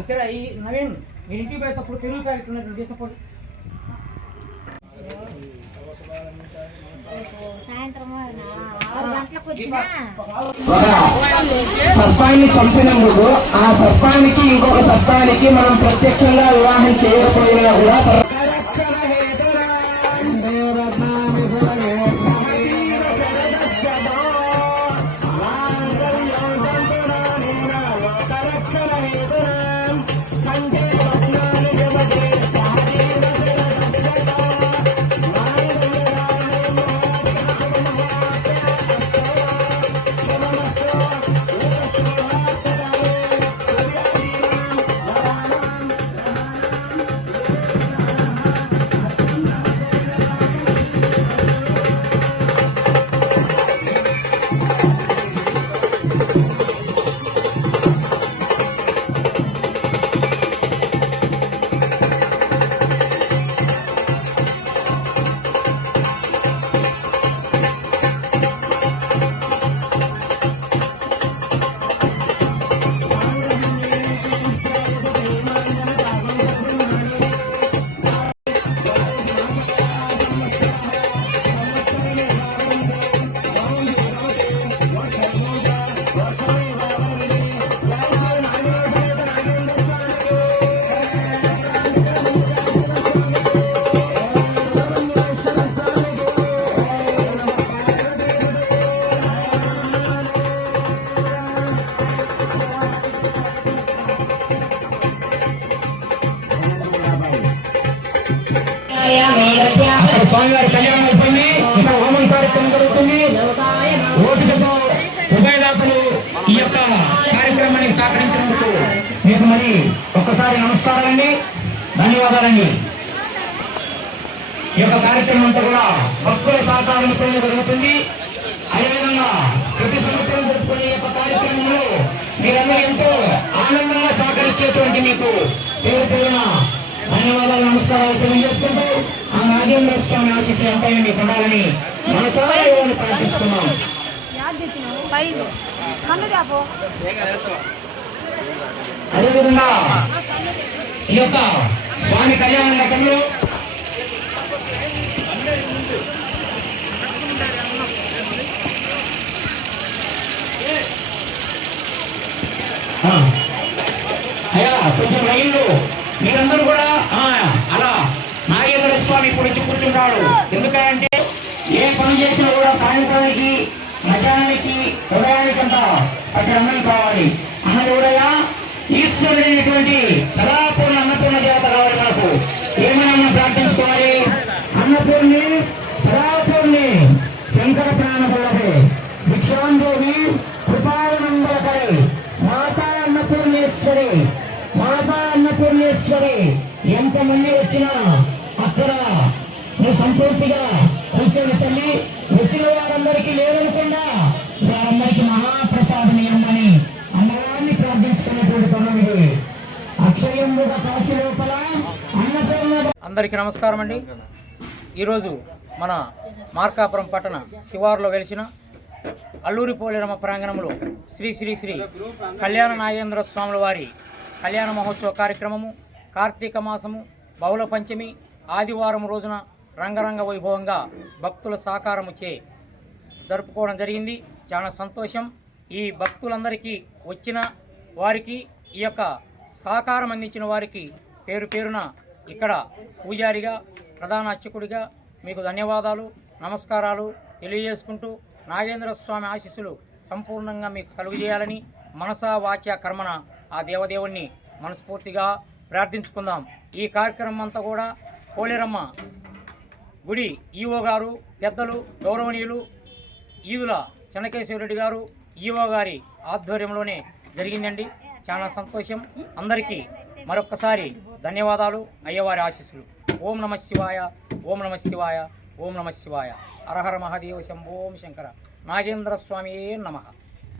ఇక్కడ ఈ నవీన్ మీరు ఇంటికి పోయేటప్పుడు పెరుగు ప్యాకెట్ తీసుకుపోండి. సర్పాన్ని చంపినందుకు ఆ సర్పానికి ఇంకొక సర్పానికి మనం ప్రత్యక్షంగా వివాహం చేయకపోయినా కూడా స్వామివారి కళ్యాణం అయిపోయింది. ఇంకా హోమం కార్యక్రమం జరుగుతుంది. ఓపికతో ఉభయదాతలు ఈ యొక్క కార్యక్రమాన్ని సహకరించినందుకు మీకు మరి ఒక్కసారి నమస్కారాలండి, ధన్యవాదాలండి. ఈ యొక్క కార్యక్రమం అంతా కూడా భక్తుల సహకారంతో జరుగుతుంది. అదేవిధంగా ప్రతి సంవత్సరం జరుపుకునే ఈ యొక్క కార్యక్రమంలో మీరందరూ ఎంతో ఆనందంగా సహకరించేటువంటి మీకు పేరు పేరున ధన్యవాదాలు, నమస్కారాలు తెలియజేసుకుంటూ ఆ నాగేంద్ర స్వామి ఆశీస్సులు ఎంతైనా మీకు ఉండాలని మనసారా ప్రార్థిస్తున్నాం. అదేవిధంగా ఈ యొక్క స్వామి కళ్యాణ ఘట్టంలో అయ్యా కొంచెం రైళ్ళు మీరందరూ కూడా అలా నాగేంద్ర స్వామి గురించి కూర్చుంటాడు. ఎందుకంటే ఏ పని చేసినా కూడా సాయంత్రానికి, మధ్యాహ్నానికి, ఉదయానికి అంతా అక్కడ అన్నం కావాలి. అన్నదూడగా ఈశ్వరుడైనటువంటి సదాపూర్ణ అన్నపూర్ణ దేవత కావాలి. మనకు ఏమైనా ప్రార్థించుకోవాలి. అన్నపూర్ణి, సదాపూర్ణి, శంకర ప్రాణపల్లవి, భిక్షాందేవి, కృపానందలకరి, మాతా అన్నపూర్ణేశ్వరి, మాతా అన్నపూర్ణేశ్వరి. ఎంతమంది వచ్చినా అక్కడ నువ్వు సంతృప్తిగా కూర్చొని తల్లి, వచ్చిన వారందరికీ లేదనకుండా వారందరికీ మహాప్రసాదం ఇవ్వమని అమ్మవారిని ప్రార్థించుకునేటువంటి పనులు అక్షయంగా కాశీ లోపల అన్నపూర్ణ. అందరికీ నమస్కారం అండి. ఈరోజు మన మార్కాపురం పట్టణ శివారులో వెలిసిన అల్లూరి పోలేరమ్మ ప్రాంగణంలో శ్రీ శ్రీ శ్రీ కళ్యాణ నాగేంద్ర స్వాముల వారి కళ్యాణ మహోత్సవ కార్యక్రమము కార్తీక మాసము బహుళ పంచమి ఆదివారం రోజున రంగరంగ వైభవంగా భక్తుల సహకారముచే జరుపుకోవడం జరిగింది. చాలా సంతోషం. ఈ భక్తులందరికీ వచ్చిన వారికి, ఈ యొక్క సహకారం అందించిన వారికి పేరు పేరున ఇక్కడ పూజారిగా, ప్రధాన అర్చకుడిగా మీకు ధన్యవాదాలు, నమస్కారాలు తెలియజేసుకుంటూ నాగేంద్ర స్వామి ఆశీస్సులు సంపూర్ణంగా మీకు కలుగజేయాలని మనసా వాచ కర్మన ఆ దేవదేవుణ్ణి మనస్ఫూర్తిగా ప్రార్థించుకుందాం. ఈ కార్యక్రమం అంతా కూడా పోలేరమ్మ గుడి ఈవో గారు, పెద్దలు, గౌరవనీయులు ఈదుల చెన్నకేశ్వరరెడ్డి గారు ఈవో గారి ఆధ్వర్యంలోనే జరిగిందండి. చాలా సంతోషం. అందరికీ మరొక్కసారి ధన్యవాదాలు, అయ్యవారి ఆశీస్సులు. ఓం నమ శివాయ, ఓం నమ శివాయ, ఓం నమ శివాయ. హరహర మహాదేవ శంభోం శంకర. నాగేంద్ర స్వామియే నమః.